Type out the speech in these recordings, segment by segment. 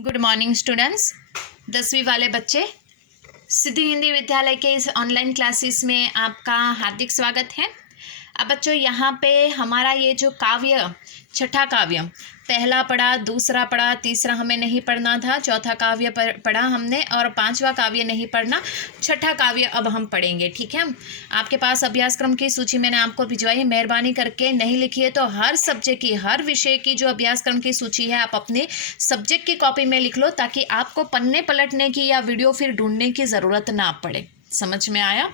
Good morning students. 10वीं वाले बच्चे, सिद्धि हिंदी विद्यालय के इस ऑनलाइन क्लासेस में आपका हार्दिक स्वागत है। अब बच्चों, यहाँ पे हमारा ये जो काव्य, छठा काव्य, पहला पढ़ा, दूसरा पढ़ा, तीसरा हमें नहीं पढ़ना था, चौथा काव्य पढ़ा हमने और पांचवा काव्य नहीं पढ़ना, छठा काव्य अब हम पढ़ेंगे। ठीक है, आपके पास अभ्यासक्रम की सूची मैंने आपको भिजवाई, मेहरबानी करके नहीं लिखी है तो हर सब्जेक्ट की, हर विषय की जो अभ्यासक्रम की सूची है आप अपने सब्जेक्ट की कॉपी में लिख लो, ताकि आपको पन्ने पलटने की या वीडियो फिर ढूंढने की ज़रूरत ना पड़े। समझ में आया?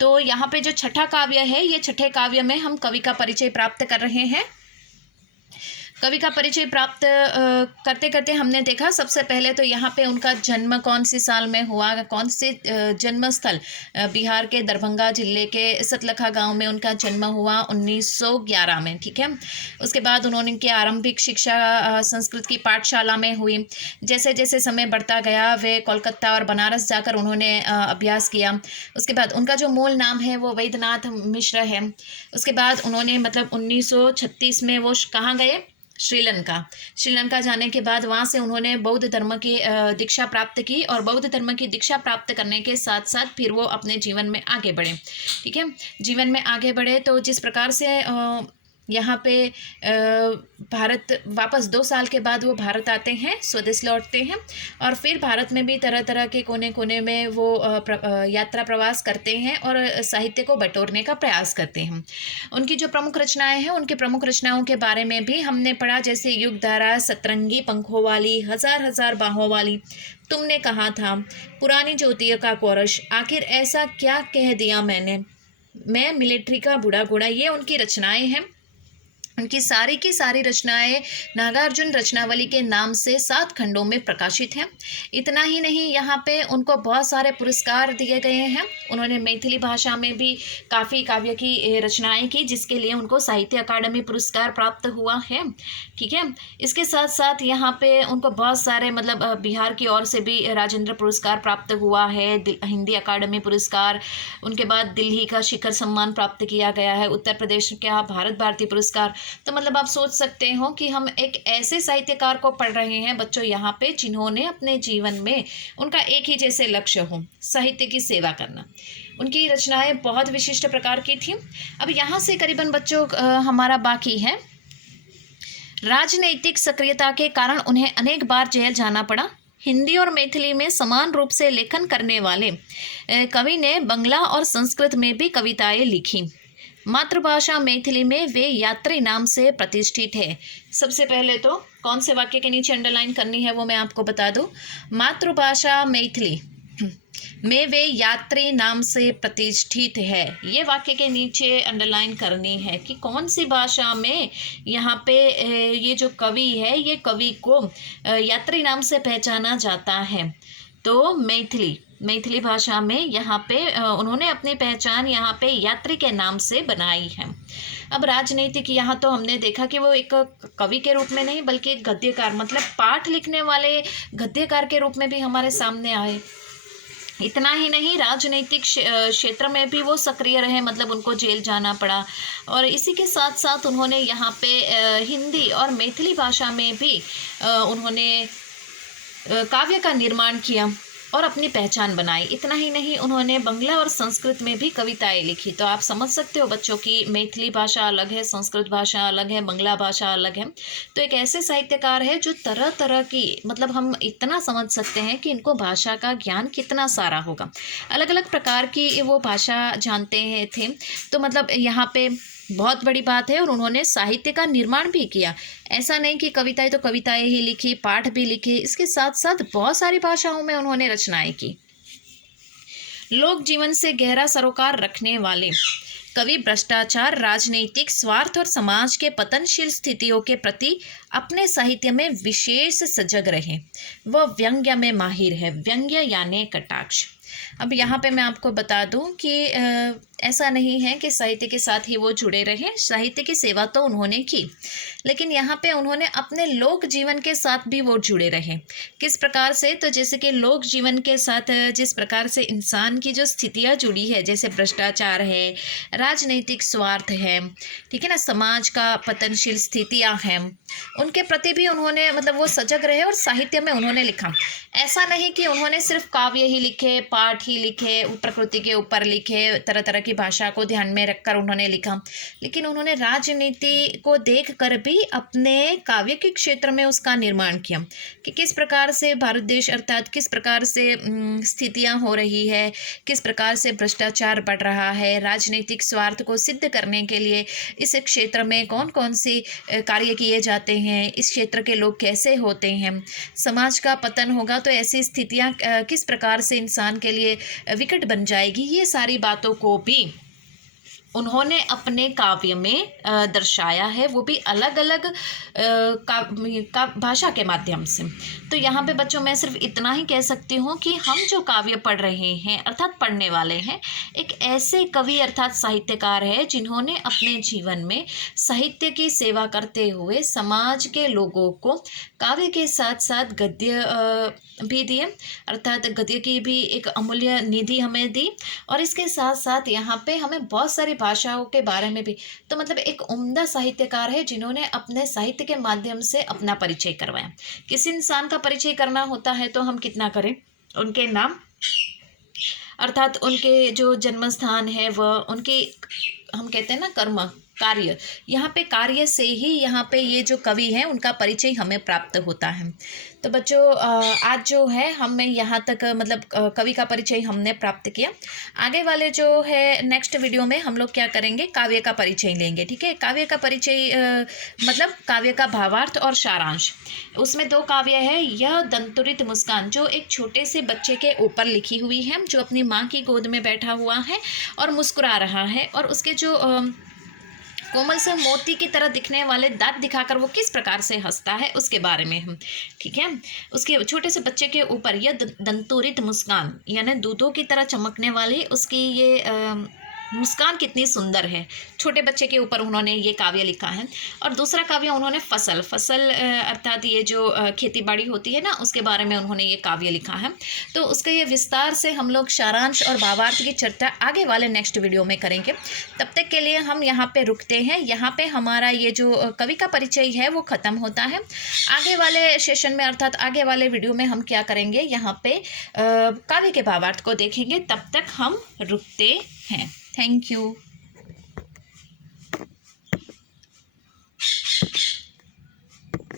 तो यहाँ पे जो छठा काव्य है, ये छठे काव्य में हम कवि का परिचय प्राप्त कर रहे हैं। कवि का परिचय प्राप्त करते करते हमने देखा, सबसे पहले तो यहाँ पे उनका जन्म कौन सी साल में हुआ, कौन से जन्म स्थल, बिहार के दरभंगा जिले के सतलखा गांव में उनका जन्म हुआ 1911 में। ठीक है, उसके बाद उन्होंने की आरंभिक शिक्षा संस्कृत की पाठशाला में हुई। जैसे जैसे समय बढ़ता गया वे कोलकाता और बनारस जाकर उन्होंने अभ्यास किया। उसके बाद उनका जो मूल नाम है वो वैद्यनाथ मिश्र है। उसके बाद उन्होंने 1936 में वो कहाँ गए? श्रीलंका जाने के बाद वहाँ से उन्होंने बौद्ध धर्म की दीक्षा प्राप्त की और बौद्ध धर्म की दीक्षा प्राप्त करने के साथ साथ फिर वो अपने जीवन में आगे बढ़े। ठीक है, जीवन में आगे बढ़े तो जिस प्रकार से यहाँ पे भारत वापस 2 साल के बाद वो भारत आते हैं, स्वदेश लौटते हैं और फिर भारत में भी तरह तरह के कोने कोने में वो यात्रा प्रवास करते हैं और साहित्य को बटोरने का प्रयास करते हैं। उनकी जो प्रमुख रचनाएं हैं, उनकी प्रमुख रचनाओं के बारे में भी हमने पढ़ा, जैसे युगधारा, सतरंगी पंखों वाली, हजार हजार बाहों वाली, तुमने कहा था, पुरानी ज्योतियों का कोरश, आखिर ऐसा क्या कह दिया मैंने, मैं मिलिट्री का बूढ़ा घोड़ा, ये उनकी रचनाएं हैं। उनकी सारी की सारी रचनाएं नागार्जुन रचनावली के नाम से 7 खंडों में प्रकाशित हैं। इतना ही नहीं, यहाँ पे उनको बहुत सारे पुरस्कार दिए गए हैं। उन्होंने मैथिली भाषा में भी काफ़ी काव्य की रचनाएं की, जिसके लिए उनको साहित्य अकादमी पुरस्कार प्राप्त हुआ है। ठीक है, इसके साथ साथ यहाँ पे उनको बहुत सारे बिहार की ओर से भी राजेंद्र पुरस्कार प्राप्त हुआ है, हिंदी अकादमी पुरस्कार, उनके बाद दिल्ली का शिखर सम्मान प्राप्त किया गया है, उत्तर प्रदेश का भारत भारती पुरस्कार। तो आप सोच सकते हो कि हम एक ऐसे साहित्यकार को पढ़ रहे हैं बच्चों यहाँ पे, जिन्होंने अपने जीवन में उनका एक ही जैसे लक्ष्य हो, साहित्य की सेवा करना। उनकी रचनाएं बहुत विशिष्ट प्रकार की थी। अब यहाँ से करीबन बच्चों हमारा बाकी है, राजनैतिक सक्रियता के कारण उन्हें अनेक बार जेल जाना पड़ा। हिंदी और मैथिली में समान रूप से लेखन करने वाले कवि ने बंगला और संस्कृत में भी कविताएं लिखी। मातृभाषा मैथिली में वे यात्री नाम से प्रतिष्ठित है। सबसे पहले तो कौन से वाक्य के नीचे अंडरलाइन करनी है वो मैं आपको बता दूं। मातृभाषा मैथिली में वे यात्री नाम से प्रतिष्ठित है, ये वाक्य के नीचे अंडरलाइन करनी है कि कौन सी भाषा में यहाँ पे ये जो कवि है, ये कवि को यात्री नाम से पहचाना जाता है। तो मैथिली भाषा में यहाँ पे उन्होंने अपनी पहचान यहाँ पे यात्री के नाम से बनाई है। अब राजनीतिक, यहाँ तो हमने देखा कि वो एक कवि के रूप में नहीं बल्कि एक गद्यकार, पाठ लिखने वाले गद्यकार के रूप में भी हमारे सामने आए। इतना ही नहीं, राजनीतिक क्षेत्र में भी वो सक्रिय रहे, उनको जेल जाना पड़ा। और इसी के साथ साथ उन्होंने यहाँ पे हिंदी और मैथिली भाषा में भी उन्होंने काव्य का निर्माण किया और अपनी पहचान बनाई। इतना ही नहीं, उन्होंने बंगला और संस्कृत में भी कविताएं लिखी। तो आप समझ सकते हो बच्चों की मैथिली भाषा अलग है, संस्कृत भाषा अलग है, बंगला भाषा अलग है। तो एक ऐसे साहित्यकार है जो तरह तरह की, हम इतना समझ सकते हैं कि इनको भाषा का ज्ञान कितना सारा होगा, अलग अलग प्रकार की वो भाषा जानते हैं थे। तो यहाँ पे बहुत बड़ी बात है। और उन्होंने साहित्य का निर्माण भी किया, ऐसा नहीं कि कविताएं तो कविताएं ही लिखी, पाठ भी लिखे, इसके साथ साथ बहुत सारी भाषाओं में उन्होंने रचनाएं की। लोक जीवन से गहरा सरोकार रखने वाले कवि भ्रष्टाचार, राजनीतिक स्वार्थ और समाज के पतनशील स्थितियों के प्रति अपने साहित्य में विशेष सजग रहे। वह व्यंग्य में माहिर है। व्यंग्य यानी कटाक्ष। अब यहाँ पे मैं आपको बता दूं कि ऐसा नहीं है कि साहित्य के साथ ही वो जुड़े रहे, साहित्य की सेवा तो उन्होंने की, लेकिन यहाँ पे उन्होंने अपने लोक जीवन के साथ भी वो जुड़े रहे। किस प्रकार से? तो जैसे कि लोक जीवन के साथ जिस प्रकार से इंसान की जो स्थितियाँ जुड़ी है, जैसे भ्रष्टाचार है, राजनीतिक स्वार्थ है, ठीक है ना, समाज का पतनशील स्थितियाँ हैं, उनके प्रति भी उन्होंने मतलब वो सजग रहे और साहित्य में उन्होंने लिखा। ऐसा नहीं कि उन्होंने सिर्फ काव्य ही लिखे, पाठ ही लिखे, प्रकृति के ऊपर लिखे, तरह तरह की भाषा को ध्यान में रखकर उन्होंने लिखा, लेकिन उन्होंने राजनीति को देखकर भी अपने काव्य के क्षेत्र में उसका निर्माण किया कि किस प्रकार से भारत देश अर्थात किस प्रकार से स्थितियां हो रही है, किस प्रकार से भ्रष्टाचार बढ़ रहा है, राजनीतिक स्वार्थ को सिद्ध करने के लिए इस क्षेत्र में कौन कौन सी कार्य किए जाते हैं, इस क्षेत्र के लोग कैसे होते हैं, समाज का पतन होगा तो ऐसी स्थितियां किस प्रकार से इंसान के लिए विकट बन जाएगी, ये सारी बातों को भी उन्होंने अपने काव्य में दर्शाया है, वो भी अलग अलग भाषा के माध्यम से। तो यहाँ पे बच्चों मैं सिर्फ इतना ही कह सकती हूँ कि हम जो काव्य पढ़ रहे हैं अर्थात पढ़ने वाले हैं, एक ऐसे कवि अर्थात साहित्यकार है जिन्होंने अपने जीवन में साहित्य की सेवा करते हुए समाज के लोगों को काव्य के साथ साथ गद्य भी दिए, अर्थात गद्य की भी एक अमूल्य निधि हमें दी, और इसके साथ साथ यहाँ पे हमें बहुत सारी भाषाओं के बारे में भी, तो मतलब एक उम्दा साहित्यकार है जिन्होंने अपने साहित्य के माध्यम से अपना परिचय करवाया। किसी इंसान का परिचय करना होता है तो हम कितना करें, उनके नाम अर्थात उनके जो जन्म स्थान है वह, उनके हम कहते हैं ना कर्म कार्य, यहाँ पे कार्य से ही यहाँ पे ये जो कवि हैं उनका परिचय हमें प्राप्त होता है। तो बच्चों आज जो है हमें यहाँ तक मतलब कवि का परिचय हमने प्राप्त किया। आगे वाले जो है नेक्स्ट वीडियो में हम लोग क्या करेंगे, काव्य का परिचय लेंगे, ठीक है। काव्य का परिचय मतलब काव्य का भावार्थ और सारांश। उसमें दो काव्य है, यह दंतुरित मुस्कान जो एक छोटे से बच्चे के ऊपर लिखी हुई है, जो अपनी माँ की गोद में बैठा हुआ है और मुस्कुरा रहा है, और उसके जो कोमल से मोती की तरह दिखने वाले दांत दिखाकर वो किस प्रकार से हंसता है उसके बारे में हम, ठीक है। उसके छोटे से बच्चे के ऊपर यह दंतुरित मुस्कान यानी दूधों की तरह चमकने वाली उसकी ये मुस्कान कितनी सुंदर है, छोटे बच्चे के ऊपर उन्होंने ये काव्य लिखा है। और दूसरा काव्य उन्होंने फसल अर्थात ये जो खेती बाड़ी होती है ना उसके बारे में उन्होंने ये काव्य लिखा है। तो उसके ये विस्तार से हम लोग सारांश और भावार्थ की चर्चा आगे वाले नेक्स्ट वीडियो में करेंगे। तब तक के लिए हम यहाँ पे रुकते हैं, यहाँ पे हमारा ये जो कवि का परिचय है वो ख़त्म होता है। आगे वाले सेशन में अर्थात आगे वाले वीडियो में हम क्या करेंगे, यहाँ पे काव्य के भावार्थ को देखेंगे। तब तक हम रुकते हैं। Thank you.